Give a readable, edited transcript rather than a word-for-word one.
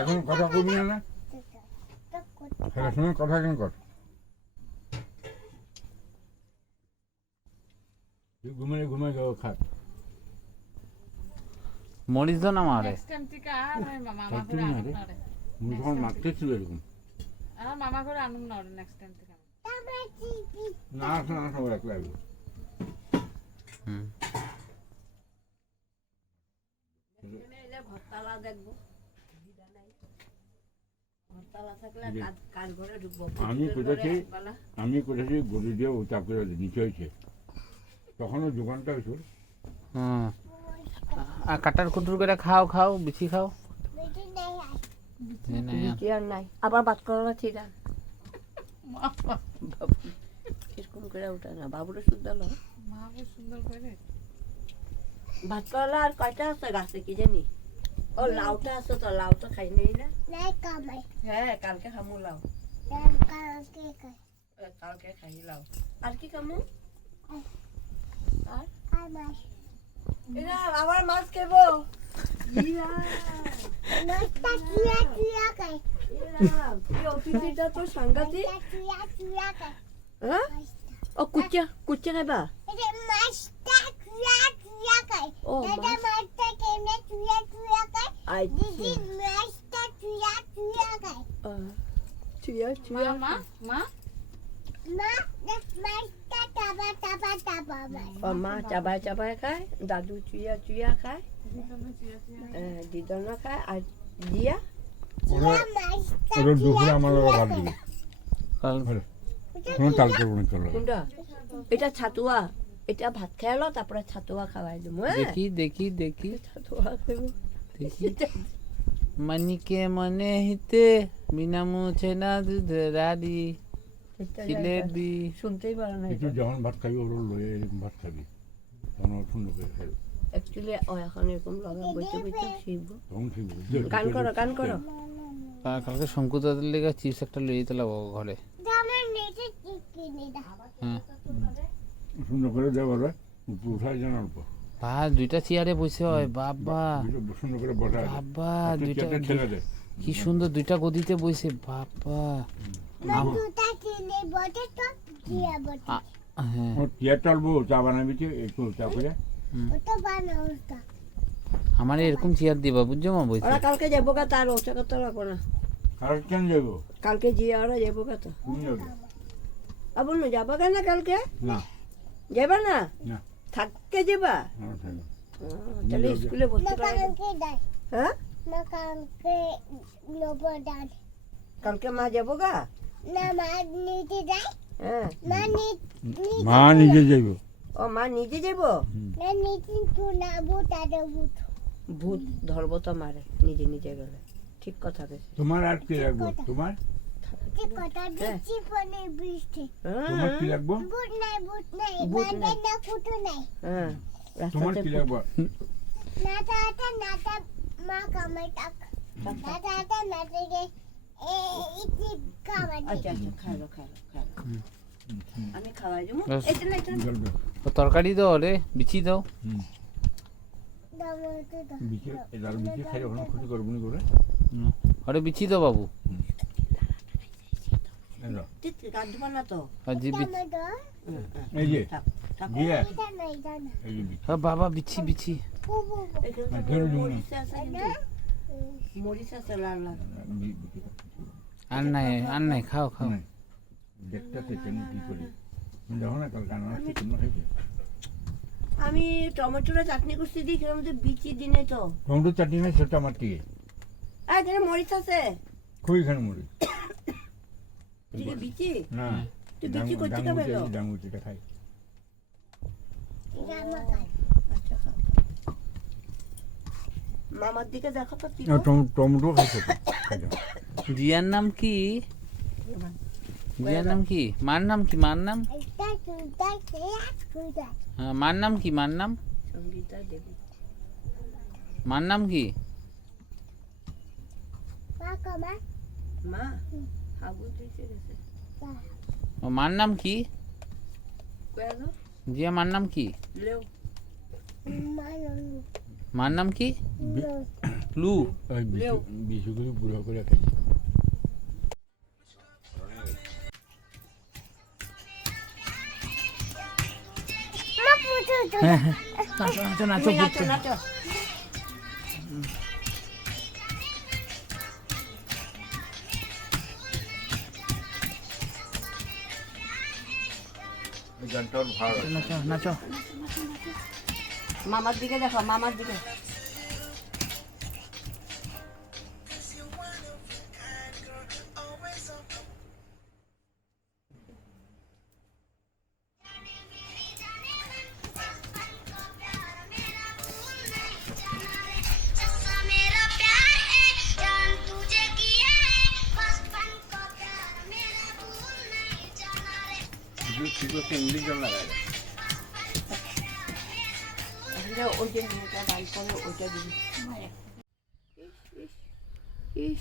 এখন কথা কবি না সময় কথা কেন কর ঘুমিয়ে ঘুমিয়ে যাও খাট মরিচ দাও না মারে যখন মারতে ছিল এরকম মামা করে আনুন না নেক্সট টাইম থেকে না আসো না সবাই একলা আসবো ঘরতলা দেখবো ঘরতলা থাকলে কাজ ঘরে ঢুকবো আমি কোথাছি গরু দিয়ে ওটা করে নিচে হয়েছে তখনও দোকানটা হয়েছিল আর কাটার কুটুর করে খাও খাও বেশি খাও আর নাই আবার বাদ করা ঠিক আছে এরকম করে ওঠে না বাবুরে সুন্দর সুন্দর করে ভাত করলা আর কয়টা আছে গাছে কি জানি ও লাউটা আছে তো লাউটা খাই নেই না হ্যাঁ কালকে খামু লাউ কালকে খাই লাউ আর কি খামু আর এরা আবার মাছ খাবো তো সাংঘাতিক ও কুচ্চা কুচ্চা খাইবা ও মা চাবাই চাবাই খায় দাদু চুইয়া চুইয়া খায় দিদনা খায় আর দিয়া দুপুরে আমার ভাত দিবি কোনো চাল করবো না চলো কোনটা এটা ছাতুয়া এটা ভাত খাইলো তারপরে ছাতুয়া খাওয়াই দেবো দেখি দেখি দেখি ছাতুয়া খাইবো দেখি মানিকে মনে হিতে বিনা মুছে না দুধ রাডি জিলেবি শুনতেই পারো না একটু যখন ভাত খাবি ওর লয়ে এরকম ভাত খাবি তখন সুন্দর করে খাবি অ্যাকচুয়ালি এখন এরকম লগা বইতে বইতে শিখবো তখন শিখবো গান করো গান করো কালকে শঙ্কু দাদার লেগে চিপস একটা লইয়ে দিলাম ঘরে হ্যাঁ সুন্দর করে দেবো উঠাই যেন অল্প দুইটা চেয়ারে বসে হয় বাবা সুন্দর করে বসা বাবা দুইটা ঠেলে দে কি সুন্দর দুইটা গদিতে বসে বাবা হ্যাঁ চেয়ার টালবো চা বানাবি একটু চা করে আমার এরকম চেয়ার দিবা বুঝছো মা বলছে ওরা কালকে যাবো কা তার ওটা করতে লাগবো না কালকে কেন যাবো কালকে জিয়া ওরা যাবো কা তো তুমি যাবে আবুল না যাবো কেন কালকে না যাবা না না থাকতে যাবা তাহলে স্কুলে ভর্তি করা হ্যাঁ কালকে মা যাবো গা হ্যাঁ মা নিজে যাইব ও মা নিজে যাবো ভূত ধরবো তো মারে নিজে নিজে গেলে ঠিক কথা বেশ তোমার আর কি লাগবো তোমার তোমার কি লাগবো তোমার কি লাগবো আমি খাওয়াই দেবো তরকারি দাও রে বিচি দাও বিচে খাই ওখানে ক্ষতি করবো না করে আরে বিচি দাও বাবু এই যে বাবা বিচি বিচি আর নাই খাও খাও আমি টমেটোর চাটনি করছি দিই কিরম বিচি দিনে তো টমেটো চাটনি না সেটা আমার টিকে এখানে মরিচ আছে খুবই এখানে মরিচ বিচি না তুই বিচি করতে খাবে ডাঙ্গুচিটা খাই মামার দিকে দেখো তো টমেটো খাইছে জিয়ার নাম কি জিয়ার নাম কি মার নাম কি মার নাম হ্যাঁ মার নাম কি মার নাম মার নাম কি মার নাম কি জিয়া মার নাম কি মার নাম কি ক্লু ওই লেও। বিশুগুলো বুড়ো করে খাই হ্যাঁ হ্যাঁ নাচো নাচো নাচো তুমি নাচো ঘুরতে। নাচো গানটা ভালো নাচো নাচো মামার দিকে দেখো মামার দিকে मेरा प्यार है जान तुझे किया है बचपन का प्यार मेरा भूल नहीं जाना रे ইংলিশ গান লাগায় তাহলে ওই যে মেয়েটা বাই করে ওইটা দিবি ইস ইস ইস